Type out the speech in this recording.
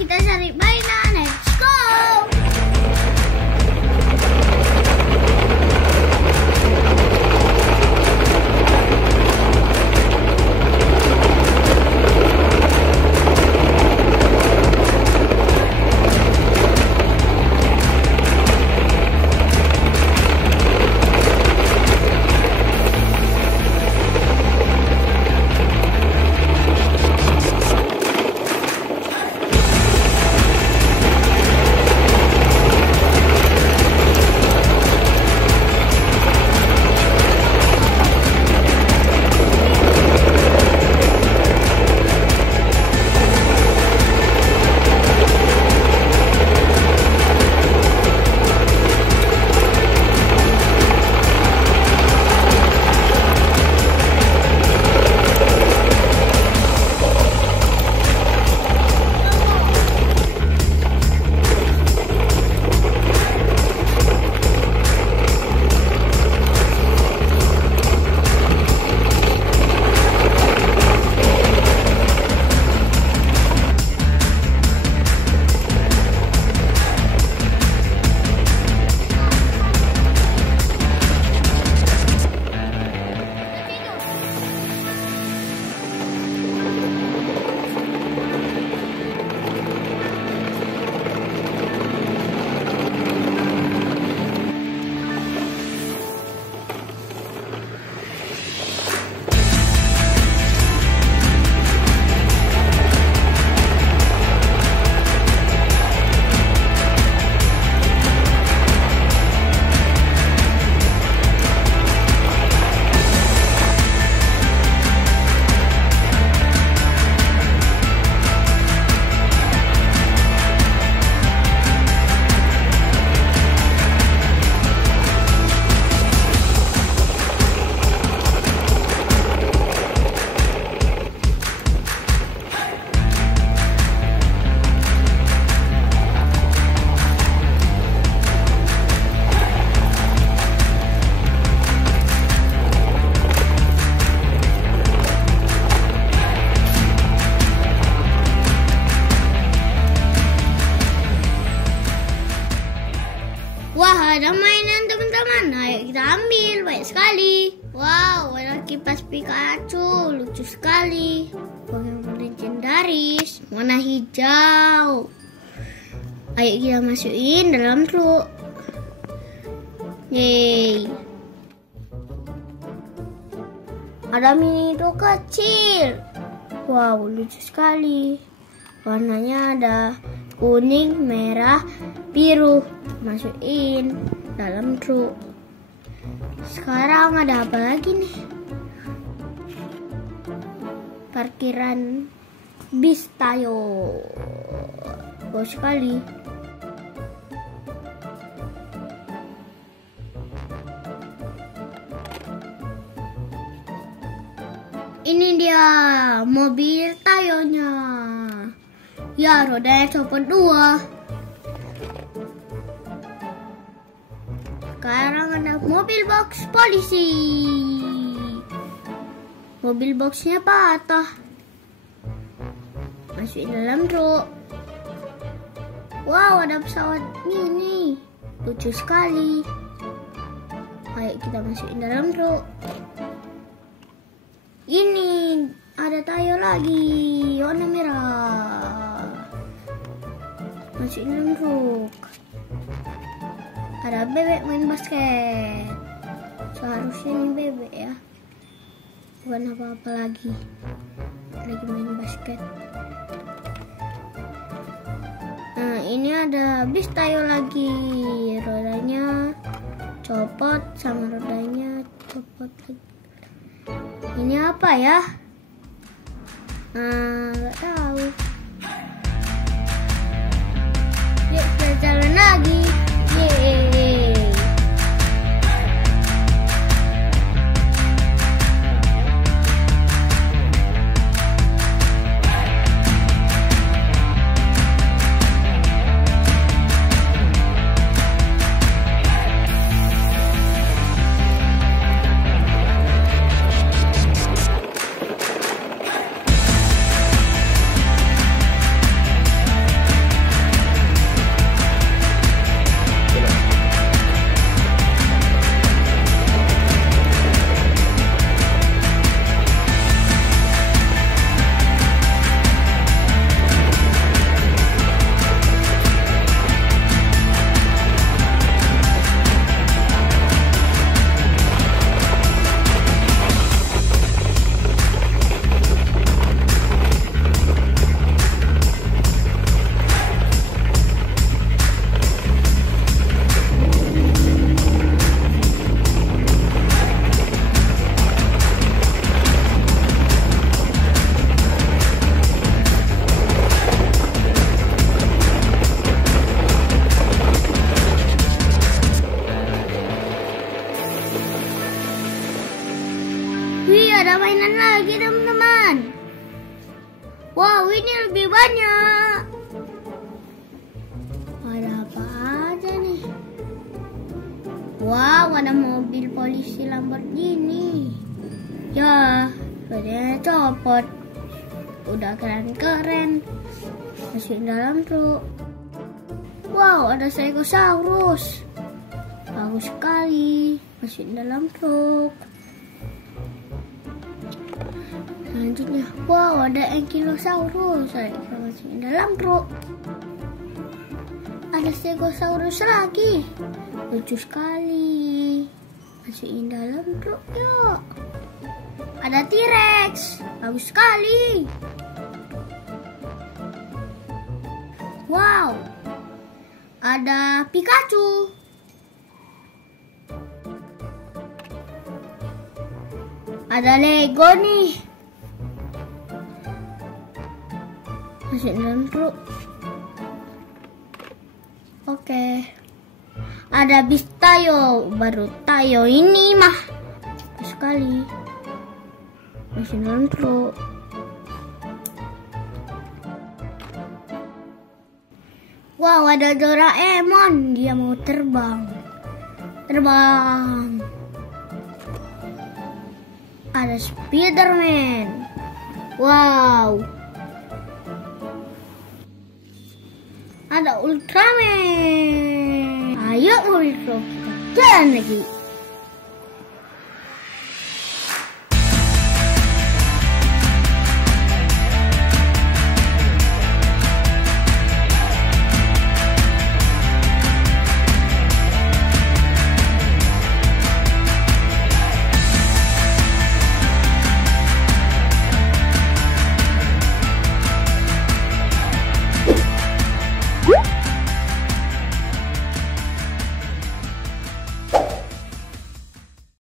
kita cari mainan. Let's go! Wah, ada mainan teman-teman. Ayo kita ambil, banyak sekali. Wow, ada kipas Pikachu, lucu sekali. Pokemon legendaris, warna hijau. Ayo kita masukin dalam truk. Yeay. Ada mini truk kecil. Wow, lucu sekali. Warnanya ada kuning, merah, biru. Masukin dalam truk. Sekarang ada apa lagi nih? Parkiran bis Tayo. Bagus sekali. Ini dia mobil Tayonya. Ya, rodanya copot 2. Sekarang ada mobil box polisi. Mobil boxnya patah. Masukin dalam truk. Wow, ada pesawat mini. Lucu sekali. Ayo kita masukin dalam truk. Ini ada Tayo lagi, warna merah. Masukin dalam truk. Ada bebek main basket. Seharusnya ini bebek ya, bukan apa-apa lagi. Lagi main basket. Nah, ini ada bis Tayo lagi. Rodanya copot sama rodanya copot lagi. Ini apa ya? Nggak tahu. Yuk kita jalan lagi. Yeay. Wow, ada mobil polisi Lamborghini. Ya, sepedanya copot. Udah keren-keren. Masih dalam truk. Wow, ada Stegosaurus. Bagus sekali. Masih dalam truk. Selanjutnya, wow, ada Ankylosaurus. Masih dalam truk. Ada Stegosaurus lagi. Lucu sekali. Masih dalam truk yuk. Ada T-Rex. Bagus sekali. Wow. Ada Pikachu. Ada Lego nih. Masih dalam truk. Oke. Ada bis Tayo. Baru Tayo ini mah. Sekali. Masih dalam truk. Wow, ada Doraemon. Dia mau terbang. Terbang. Ada Spiderman. Wow. Ada Ultraman. Ayo Ultra, jalan lagi.